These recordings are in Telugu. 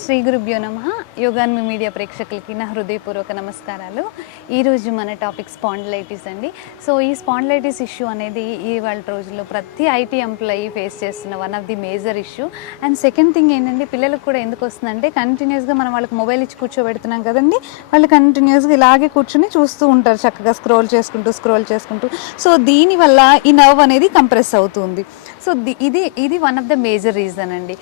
శ్రీ గురుభ్యో నమః. యోగాన్మి మీడియా ప్రేక్షకులకి నా హృదయపూర్వక నమస్కారాలు. ఈరోజు మన టాపిక్ స్పాండిలైటిస్ అండి. సో ఈ స్పాండిలైటిస్ ఇష్యూ అనేది ఇవాళ రోజుల్లో ప్రతి ఐటీ ఎంప్లాయీ ఫేస్ చేస్తున్న one of the major issue. And second thing ఏంటంటే పిల్లలకు కూడా ఎందుకు వస్తుందంటే కంటిన్యూస్గా మనం వాళ్ళకి మొబైల్ ఇచ్చి కూర్చోబెడుతున్నాం కదండి, వాళ్ళు కంటిన్యూస్గా ఇలాగే కూర్చొని చూస్తూ ఉంటారు, చక్కగా స్క్రోల్ చేసుకుంటూ. సో దీనివల్ల ఈ నర్వ్ అనేది కంప్రెస్ అవుతుంది. సో ఇది one of the major reason అండి.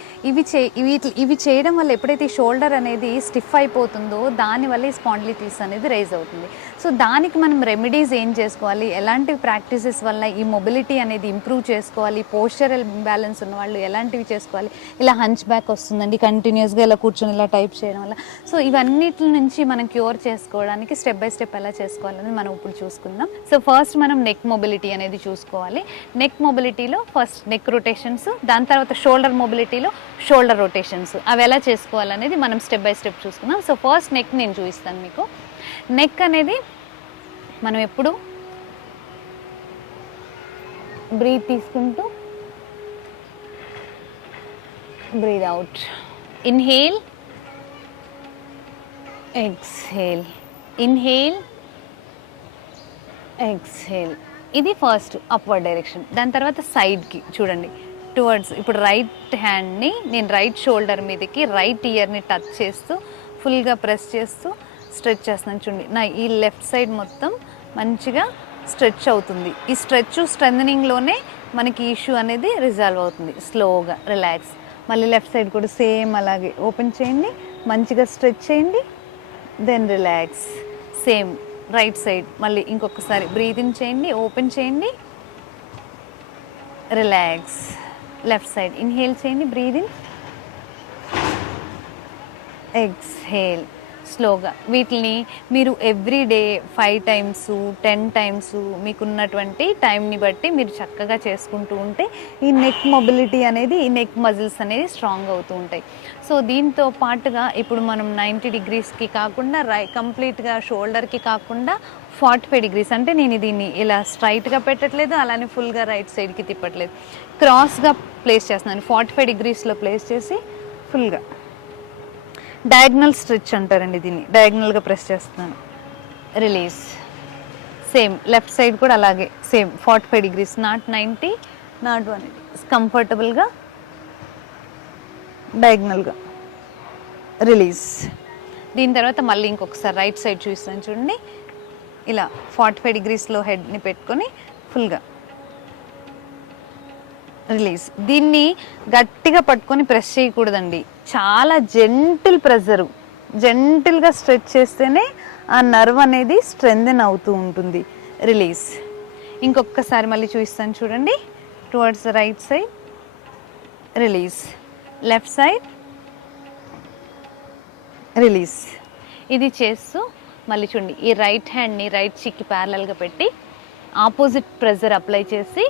ఇవి చేయడం వల్ల ఎప్పుడైతే షోల్డర్ అనేది స్టిఫ్ అయిపోతుందో దానివల్ల ఈ స్పాండిలైటిస్ అనేది రైజ్ అవుతుంది. సో దానికి మనం రెమెడీస్ ఏం చేసుకోవాలి, ఎలాంటి ప్రాక్టీసెస్ వల్ల ఈ మొబిలిటీ అనేది ఇంప్రూవ్ చేసుకోవాలి, పోస్చరల్ ఇంబ్యాలెన్స్ ఉన్న వాళ్ళు ఎలాంటివి చేసుకోవాలి. ఇలా హంచ్ బ్యాక్ వస్తుందండి కంటిన్యూస్గా ఇలా కూర్చొని ఇలా టైప్ చేయడం వల్ల. సో ఇవన్నిటి నుంచి మనం క్యూర్ చేసుకోవడానికి స్టెప్ బై స్టెప్ ఎలా చేసుకోవాలని మనం ఇప్పుడు చూసుకుందాం. సో ఫస్ట్ మనం నెక్ మొబిలిటీ అనేది చూసుకోవాలి. నెక్ మొబిలిటీలో ఫస్ట్ నెక్ రొటేషన్స్, దాని తర్వాత షోల్డర్ మొబిలిటీలో షోల్డర్ రొటేషన్స్, అవి ఎలా చేసుకోవాలనేది మనం స్టెప్ బై స్టెప్ చూసుకుందాం. సో ఫస్ట్ నెక్ నేను చూపిస్తాను మీకు. నెక్ అనేది మనం ఎప్పుడు బ్రీత్ తీసుకుంటూ breath out, inhale exhale, inhale exhale. ఇది ఫస్ట్ అప్వర్డ్ డైరెక్షన్. దాని తర్వాత సైడ్కి చూడండి, టువర్డ్స్. ఇప్పుడు రైట్ హ్యాండ్ని నేను రైట్ షోల్డర్ మీదకి రైట్ ఇయర్ని టచ్ చేస్తూ ఫుల్గా ప్రెస్ చేస్తూ స్ట్రెచ్ చేస్తున్నాను. చూడండి, నా ఈ లెఫ్ట్ సైడ్ మొత్తం మంచిగా స్ట్రెచ్ అవుతుంది. ఈ స్ట్రెంథనింగ్లోనే మనకి ఇష్యూ అనేది రిజాల్వ్ అవుతుంది. స్లోగా రిలాక్స్. మళ్ళీ లెఫ్ట్ సైడ్ కూడా సేమ్ అలాగే ఓపెన్ చేయండి, మంచిగా స్ట్రెచ్ చేయండి, then relax. Same right side మళ్ళీ ఇంకొకసారి బ్రీతింగ్ చేయండి, ఓపెన్ చేయండి, రిలాక్స్. లెఫ్ట్ సైడ్ ఇన్హేల్ చేయండి, బ్రీదింగ్, ఎక్స్హేల్. స్లోగా వీటిని మీరు ఎవ్రీడే 5 times 10 times మీకున్నటువంటి టైంని బట్టి మీరు చక్కగా చేసుకుంటూ ఉంటే ఈ నెక్ మొబిలిటీ అనేది, ఈ నెక్ మజిల్స్ అనేది స్ట్రాంగ్ అవుతూ ఉంటాయి. సో దీంతో పాటుగా ఇప్పుడు మనం 90 degreesకి కాకుండా కంప్లీట్గా షోల్డర్కి కాకుండా 45 degrees, అంటే నేను దీన్ని ఇలా స్ట్రైట్గా పెట్టట్లేదు, అలానే ఫుల్గా రైట్ సైడ్కి తిప్పట్లేదు, క్రాస్గా ప్లేస్ చేస్తున్నాను. 45 degreesలో ప్లేస్ చేసి ఫుల్గా డయాగ్నల్ స్ట్రెచ్ అంటారండి, దీన్ని డయాగ్నల్గా ప్రెస్ చేస్తున్నాను, రిలీజ్. సేమ్ లెఫ్ట్ సైడ్ కూడా అలాగే సేమ్ 45 degrees, నాట్ 90, నాట్ 180, కంఫర్టబుల్గా డయాగ్నల్గా రిలీజ్. దీని తర్వాత మళ్ళీ ఇంకొకసారి రైట్ సైడ్ చూస్తాను చూడండి, ఇలా 45 degreesలో హెడ్ని పెట్టుకొని ఫుల్గా రిలీజ్. దీన్ని గట్టిగా పట్టుకొని ప్రెస్ చేయకూడదండి, చాలా జెంటిల్ ప్రెజరు, జెంటిల్గా స్ట్రెచ్ చేస్తేనే ఆ నర్వ్ అనేది స్ట్రెంథెన్ అవుతూ ఉంటుంది. రిలీజ్. ఇంకొకసారి మళ్ళీ చూపిస్తాను చూడండి, towards the right side, release. Left side, release. ఇది చేస్తూ మళ్ళీ చూడండి, ఈ రైట్ హ్యాండ్ని రైట్ చిక్కి ప్యారలల్గా పెట్టి ఆపోజిట్ ప్రెజర్ అప్లై చేసి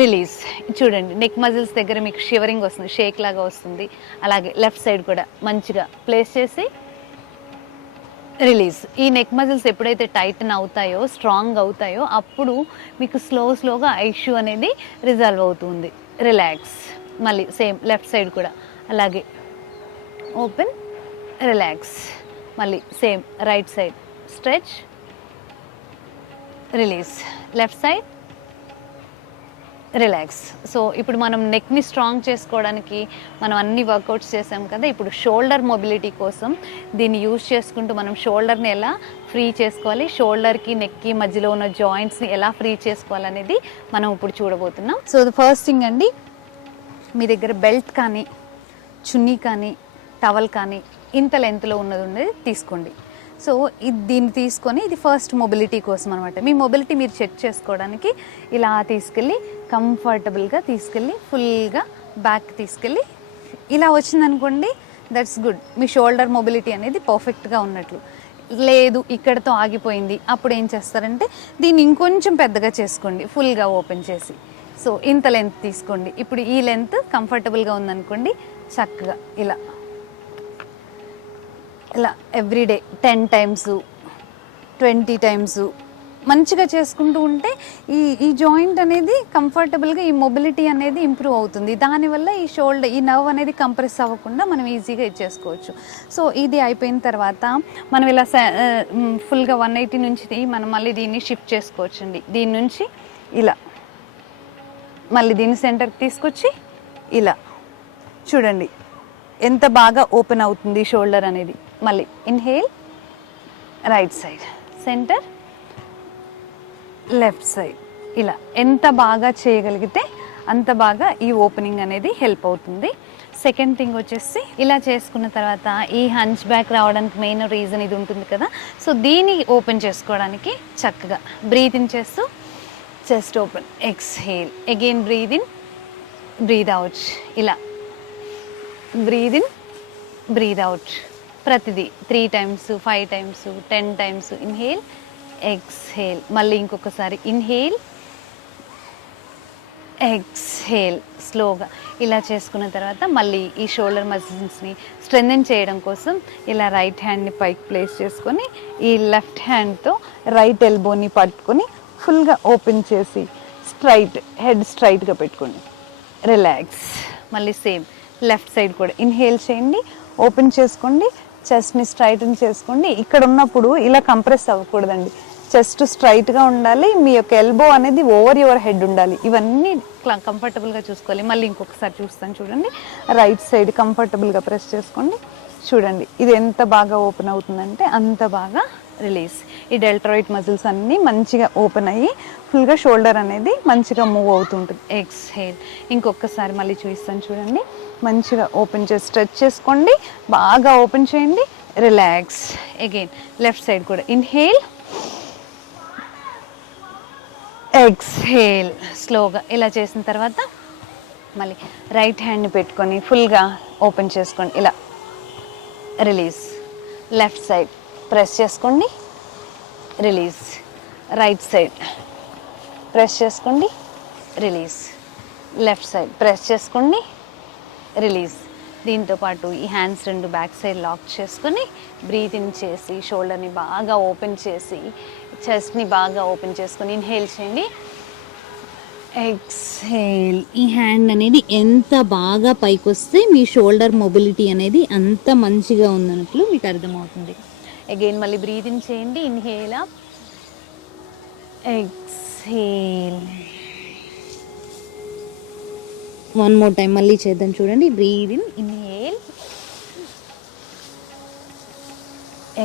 రిలీజ్. చూడండి, నెక్ మజిల్స్ దగ్గర మీకు షివరింగ్ వస్తుంది, షేక్ లాగా వస్తుంది. అలాగే లెఫ్ట్ సైడ్ కూడా మంచిగా ప్లేస్ చేసి రిలీజ్. ఈ నెక్ మజిల్స్ ఎప్పుడైతే టైటన్ అవుతాయో, స్ట్రాంగ్ అవుతాయో, అప్పుడు మీకు స్లోగా ఇష్యూ అనేది రిజాల్వ్ అవుతుంది. రిలాక్స్. మళ్ళీ సేమ్ లెఫ్ట్ సైడ్ కూడా అలాగే ఓపెన్, రిలాక్స్. మళ్ళీ same right side stretch, release. Left side, relax. So ఇప్పుడు మనం నెక్ని స్ట్రాంగ్ చేసుకోవడానికి మనం అన్ని వర్కౌట్స్ చేసాం కదా, ఇప్పుడు షోల్డర్ మొబిలిటీ కోసం దీన్ని యూజ్ చేసుకుంటూ మనం షోల్డర్ని ఎలా ఫ్రీ చేసుకోవాలి, షోల్డర్కి నెక్కి మధ్యలో ఉన్న జాయింట్స్ని ఎలా ఫ్రీ చేసుకోవాలనేది మనం ఇప్పుడు చూడబోతున్నాం. సో ద ఫస్ట్ థింగ్ అండి, మీ దగ్గర బెల్ట్ కానీ చున్నీ కానీ టవల్ కానీ ఇంత లెంత్లో ఉన్నది తీసుకోండి. సో దీన్ని తీసుకొని, ఇది ఫస్ట్ మొబిలిటీ కోసం అనమాట. మీ మొబిలిటీ మీరు చెక్ చేసుకోవడానికి ఇలా తీసుకెళ్ళి కంఫర్టబుల్గా తీసుకెళ్ళి ఫుల్గా బ్యాక్ తీసుకెళ్ళి ఇలా వచ్చిందనుకోండి, that's good. Me shoulder mobility అనేది పర్ఫెక్ట్గా ఉన్నట్లు. లేదు ఇక్కడతో ఆగిపోయింది, అప్పుడు ఏం చేస్తారంటే దీన్ని ఇంకొంచెం పెద్దగా చేసుకోండి, ఫుల్గా ఓపెన్ చేసి. సో ఇంత లెంత్ తీసుకోండి. ఇప్పుడు ఈ లెంత్ కంఫర్టబుల్గా ఉందనుకోండి, చక్కగా ఇలా ఎవ్రీడే 10 times 20 times మంచిగా చేసుకుంటూ ఉంటే ఈ జాయింట్ అనేది కంఫర్టబుల్గా ఈ మొబిలిటీ అనేది ఇంప్రూవ్ అవుతుంది. దానివల్ల ఈ షోల్డర్ ఈ నర్వ్ అనేది కంప్రెస్ అవ్వకుండా మనం ఈజీగా ఇచ్చేసుకోవచ్చు. సో ఇది అయిపోయిన తర్వాత మనం ఇలా ఫుల్గా 180 నుంచి మనం మళ్ళీ దీన్ని షిఫ్ట్ చేసుకోవచ్చండి. దీని నుంచి ఇలా మళ్ళీ దీన్ని సెంటర్కి తీసుకొచ్చి ఇలా చూడండి ఎంత బాగా ఓపెన్ అవుతుంది షోల్డర్ అనేది. మళ్ళీ inhale, right side, centre, left side, ఇలా ఎంత బాగా చేయగలిగితే అంత బాగా ఈ ఓపెనింగ్ అనేది హెల్ప్ అవుతుంది. సెకండ్ థింగ్ వచ్చేసి ఇలా చేసుకున్న తర్వాత ఈ హంచ్ బ్యాక్ రావడానికి మెయిన్ రీజన్ ఇది ఉంటుంది కదా. సో దీన్ని ఓపెన్ చేసుకోవడానికి చక్కగా బ్రీత్ ఇన్ చేస్తూ chest open, exhale, again breath in, breath out, ఇలా బ్రీత్ ఇన్, బ్రీత్ అవుట్, ప్రతిదీ 3 times, 5 times, 10 times. Inhale, exhale, మళ్ళీ ఇంకొకసారి ఇన్హేల్, ఎక్స్హేల్, స్లోగా ఇలా చేసుకున్న తర్వాత మళ్ళీ ఈ షోల్డర్ మజిల్స్ని స్ట్రెంథెన్ చేయడం కోసం ఇలా రైట్ హ్యాండ్ని పైకి ప్లేస్ చేసుకొని ఈ లెఫ్ట్ హ్యాండ్తో రైట్ ఎల్బోని పట్టుకొని ఫుల్గా ఓపెన్ చేసి స్ట్రైట్, హెడ్ స్ట్రైట్గా పెట్టుకోండి. రిలాక్స్. మళ్ళీ సేమ్ లెఫ్ట్ సైడ్ కూడా ఇన్హేల్ చేయండి, ఓపెన్ చేసుకోండి, చెస్ట్ని స్ట్రైటన్ చేసుకోండి. ఇక్కడ ఉన్నప్పుడు ఇలా కంప్రెస్ అవ్వకూడదండి, చెస్ట్ స్ట్రైట్గా ఉండాలి, మీ యొక్క ఎల్బో అనేది ఓవర్ యువర్ హెడ్ ఉండాలి. ఇవన్నీ కంఫర్టబుల్గా చూసుకోవాలి. మళ్ళీ ఇంకొకసారి చూస్తాను చూడండి. రైట్ సైడ్ కంఫర్టబుల్గా ప్రెస్ చేసుకోండి. చూడండి ఇది ఎంత బాగా ఓపెన్ అవుతుందంటే అంత బాగా రిలీజ్. ఈ డెల్టాయిడ్ మజిల్స్ అన్నీ మంచిగా ఓపెన్ అయ్యి ఫుల్గా షోల్డర్ అనేది మంచిగా మూవ్ అవుతుంటుంది. ఎక్స్హేల్. ఇంకొకసారి మళ్ళీ చూపిస్తాను చూడండి. మంచిగా ఓపెన్ చేసి స్ట్రెచ్ చేసుకోండి, బాగా ఓపెన్ చేయండి, రిలాక్స్. అగైన్ లెఫ్ట్ సైడ్ కూడా ఇన్హేల్, ఎక్స్హేల్, స్లోగా ఇలా చేసిన తర్వాత మళ్ళీ రైట్ హ్యాండ్ని పెట్టుకొని ఫుల్గా ఓపెన్ చేసుకోండి, ఇలా రిలీజ్. లెఫ్ట్ సైడ్ ప్రెస్ చేసుకోండి, రిలీజ్. రైట్ సైడ్ ప్రెస్ చేసుకోండి, రిలీజ్. లెఫ్ట్ సైడ్ ప్రెస్ చేసుకోండి, రిలీజ్. దీంతోపాటు ఈ హ్యాండ్స్ రెండు బ్యాక్ సైడ్ లాక్ చేసుకొని బ్రీత్ ఇన్ చేసి షోల్డర్ని బాగా ఓపెన్ చేసి చెస్ట్ని బాగా ఓపెన్ చేసుకొని ఇన్హేల్ చేయండి, ఎక్స్హేల్. ఈ హ్యాండ్ అనేది ఎంత బాగా పైకి వస్తే మీ షోల్డర్ మొబిలిటీ అనేది అంత మంచిగా ఉందన్నట్లు మీకు అర్థమవుతుంది. అగైన్ మళ్ళీ బ్రీత్ ఇన్ చేయండి, inhale up, exhale. One more time మళ్ళీ చేద్దాం చూడండి. Breath in, inhale,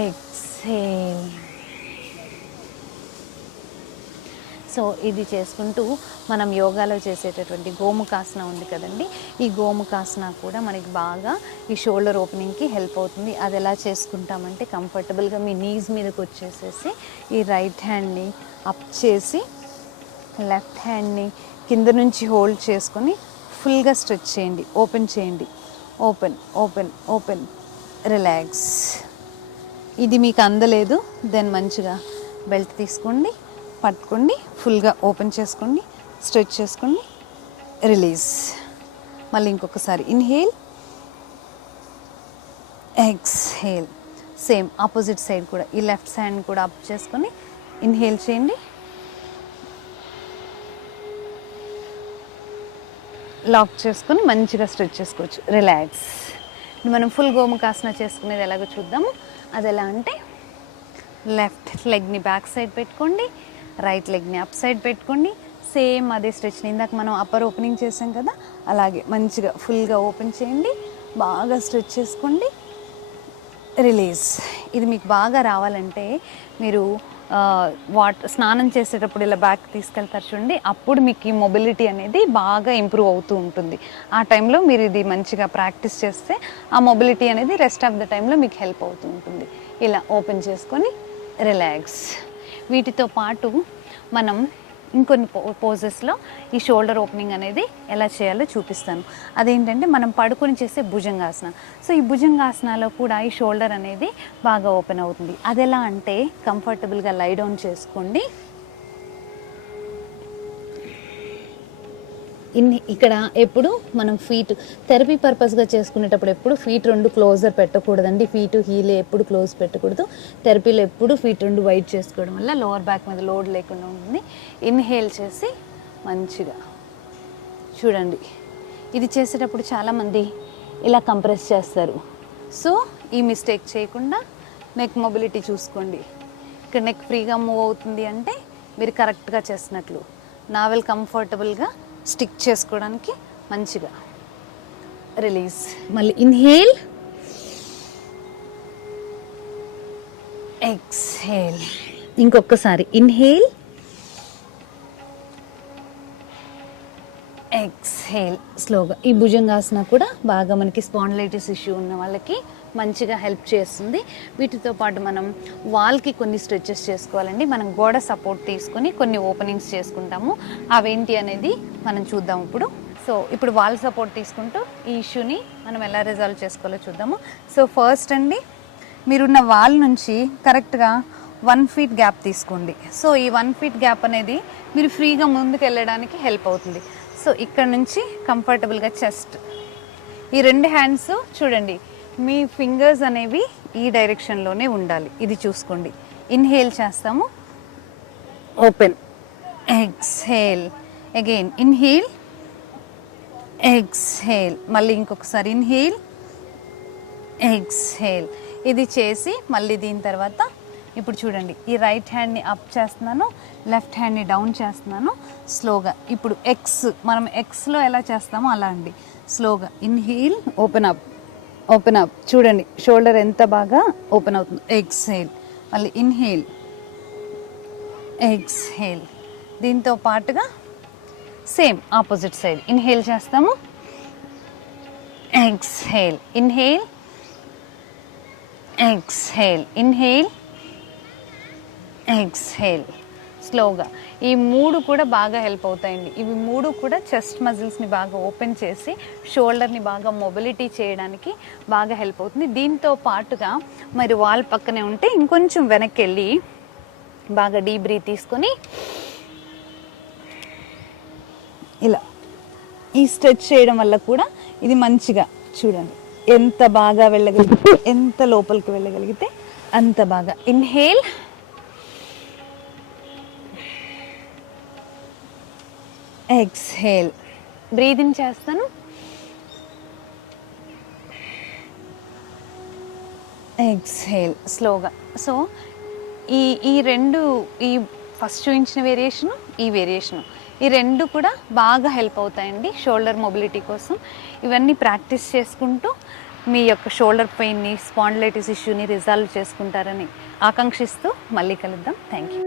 exhale. So ఇది చేసుకుంటూ మనం యోగాలో చేసేటటువంటి గోముఖాసన ఉంది కదండి, ఈ గోముఖాసన కూడా మనకి బాగా ఈ షోల్డర్ ఓపెనింగ్కి హెల్ప్ అవుతుంది. అది ఎలా చేసుకుంటామంటే కంఫర్టబుల్గా మీ నీస్ మీదకి వచ్చేసేసి ఈ రైట్ హ్యాండ్ని అప్ చేసి లెఫ్ట్ హ్యాండ్ని కింద నుంచి హోల్డ్ చేసుకొని ఫుల్గా స్ట్రెచ్ చేయండి, ఓపెన్ చేయండి, ఓపెన్, ఓపెన్, ఓపెన్, రిలాక్స్. ఇది మీకు అందలేదు దెన్ మంచిగా బెల్ట్ తీసుకోండి, పట్టుకోండి, ఫుల్గా ఓపెన్ చేసుకోండి, స్ట్రెచ్ చేసుకోండి, రిలీజ్. మళ్ళీ ఇంకొకసారి inhale, exhale. Same opposite side కూడా ఈ లెఫ్ట్ హ్యాండ్ కూడా అప్ చేసుకొని ఇన్హేల్ చేయండి, లాక్ చేసుకొని మంచిగా స్ట్రెచ్ చేసుకోవచ్చు, రిలాక్స్. మనం ఫుల్ గోముఖాసన చేసుకునేది ఎలాగో చూద్దాము. అది ఎలా అంటే లెఫ్ట్ లెగ్ని బ్యాక్ సైడ్ పెట్టుకోండి, రైట్ లెగ్ని అప్ సైడ్ పెట్టుకోండి. సేమ్ అదే స్ట్రెచ్ని ఇందాక మనం అప్పర్ ఓపెనింగ్ చేసాం కదా అలాగే మంచిగా ఫుల్గా ఓపెన్ చేయండి, బాగా స్ట్రెచ్ చేసుకోండి, రిలీజ్. ఇది మీకు బాగా రావాలంటే మీరు స్నానం చేసేటప్పుడు ఇలా బ్యాక్ తీసుకెళ్తారు చూడండి, అప్పుడు మీకు ఈ మొబిలిటీ అనేది బాగా ఇంప్రూవ్ అవుతూ ఉంటుంది. ఆ టైంలో మీరు ఇది మంచిగా ప్రాక్టీస్ చేస్తే ఆ మొబిలిటీ అనేది రెస్ట్ ఆఫ్ ద టైంలో మీకు హెల్ప్ అవుతూ ఉంటుంది. ఇలా ఓపెన్ చేసుకొని రిలాక్స్. వీటితో పాటు మనం ఇంకొన్ని పోజెస్లో ఈ షోల్డర్ ఓపెనింగ్ అనేది ఎలా చేయాలో చూపిస్తాను. అదేంటంటే మనం పడుకొని చేసే భుజంగాసన. సో ఈ భుజంగాసనలో కూడా ఈ షోల్డర్ అనేది బాగా ఓపెన్ అవుతుంది. అది ఎలా అంటే కంఫర్టబుల్గా లై డౌన్ చేసుకోండి, ఇక్కడ ఎప్పుడు మనం ఫీట్ థెరపీ పర్పస్గా చేసుకునేటప్పుడు ఎప్పుడు ఫీట్ 2 క్లోజర్ పెట్టకూడదండి. ఫీట్ హీల్ ఎప్పుడు క్లోజ్ పెట్టకూడదు. థెరపీలో ఎప్పుడు ఫీట్ 2 వైడ్ చేసుకోవడం వల్ల లోవర్ బ్యాక్ మీద లోడ్ లేకుండా ఉంటుంది. ఇన్హేల్ చేసి మంచిగా చూడండి. ఇది చేసేటప్పుడు చాలామంది ఇలా కంప్రెస్ చేస్తారు. సో ఈ మిస్టేక్ చేయకుండా నెక్ మొబిలిటీ చూసుకోండి. ఇక్కడ నెక్ ఫ్రీగా మూవ్ అవుతుంది అంటే మీరు కరెక్ట్గా చేసినట్లు. నావెల్ కంఫర్టబుల్గా స్టిక్ చేసుకోవడానికి మంచిగా రిలీజ్. మళ్ళీ ఇన్హేల్, ఎక్స్హేల్. ఇంకొకసారి ఇన్హేల్, ఎక్స్హేల్. స్లోగా. ఈ భుజంగాసన కూడా బాగా మనకి స్పాండిలైటిస్ ఇష్యూ ఉన్న వాళ్ళకి మంచిగా హెల్ప్ చేస్తుంది. వీటితో పాటు మనం వాల్కి కొన్ని స్ట్రెచెస్ చేసుకోవాలండి. మనం గోడ సపోర్ట్ తీసుకొని కొన్ని ఓపెనింగ్స్ చేసుకుంటాము. అవేంటి అనేది మనం చూద్దాం ఇప్పుడు. సో ఇప్పుడు వాల్ సపోర్ట్ తీసుకుంటూ ఈ ఇష్యూని మనం ఎలా రిజాల్వ్ చేసుకోవాలో చూద్దాము. సో ఫస్ట్ అండి, మీరున్న వాల్ నుంచి కరెక్ట్గా 1 ఫీట్ గ్యాప్ తీసుకోండి. సో ఈ 1 ఫీట్ గ్యాప్ అనేది మీరు ఫ్రీగా ముందుకు వెళ్ళడానికి హెల్ప్ అవుతుంది. సో ఇక్కడ నుంచి కంఫర్టబుల్గా చెస్ట్, ఈ 2 హ్యాండ్స్ చూడండి, మీ ఫింగర్స్ అనేవి ఈ డైరెక్షన్లోనే ఉండాలి. ఇది చూసుకోండి. ఇన్హేల్ చేస్తాము, open, exhale, again inhale, exhale, మళ్ళీ ఇంకొకసారి ఇన్హేల్, ఎక్స్హేల్. ఇది చేసి మళ్ళీ దీని తర్వాత ఇప్పుడు చూడండి, ఈ రైట్ హ్యాండ్ని అప్ చేస్తున్నాను, లెఫ్ట్ హ్యాండ్ని డౌన్ చేస్తున్నాను స్లోగా. ఇప్పుడు మనం ఎక్స్లో ఎలా చేస్తామో అలా అండి. స్లోగా inhale, open up, open up. చూడండి షోల్డర్ ఎంత బాగా ఓపెన్ అవుతుంది. ఎక్స్హేల్, మళ్ళీ ఇన్హేల్, ఎక్స్హేల్. దీంతో పాటుగా సేమ్ ఆపోజిట్ సైడ్ ఇన్హేల్ చేస్తాము, exhale, inhale, exhale, inhale, exhale. స్లోగా. ఈ 3 కూడా బాగా హెల్ప్ అవుతాయండి. ఇవి 3 కూడా చెస్ట్ మజిల్స్ని బాగా ఓపెన్ చేసి షోల్డర్ని బాగా మొబిలిటీ చేయడానికి బాగా హెల్ప్ అవుతుంది. దీంతో పాటుగా మరి వాల్ పక్కనే ఉంటే ఇంకొంచెం వెనక్కి వెళ్ళి బాగా డీప్ బ్రీత్ తీసుకొని ఇలా ఈ స్ట్రెచ్ చేయడం వల్ల కూడా ఇది మంచిగా చూడండి ఎంత బాగా వెళ్ళగలిగితే, ఎంత లోపలికి వెళ్ళగలిగితే అంత బాగా. Inhale, exhale. బ్రీదింగ్ చేస్తాను, ఎక్స్హేల్ స్లోగా. సో ఈ 2 ఈ ఫస్ట్ చూపించిన వేరియేషను, ఈ వేరియేషను, ఈ 2 కూడా బాగా హెల్ప్ అవుతాయండి షోల్డర్ మొబిలిటీ కోసం. ఇవన్నీ ప్రాక్టీస్ చేసుకుంటూ మీ యొక్క షోల్డర్ పెయిన్ని, స్పాండిలైటిస్ ఇష్యూని రిజాల్వ్ చేసుకుంటారని ఆకాంక్షిస్తూ మళ్ళీ కలుద్దాం. Thank you.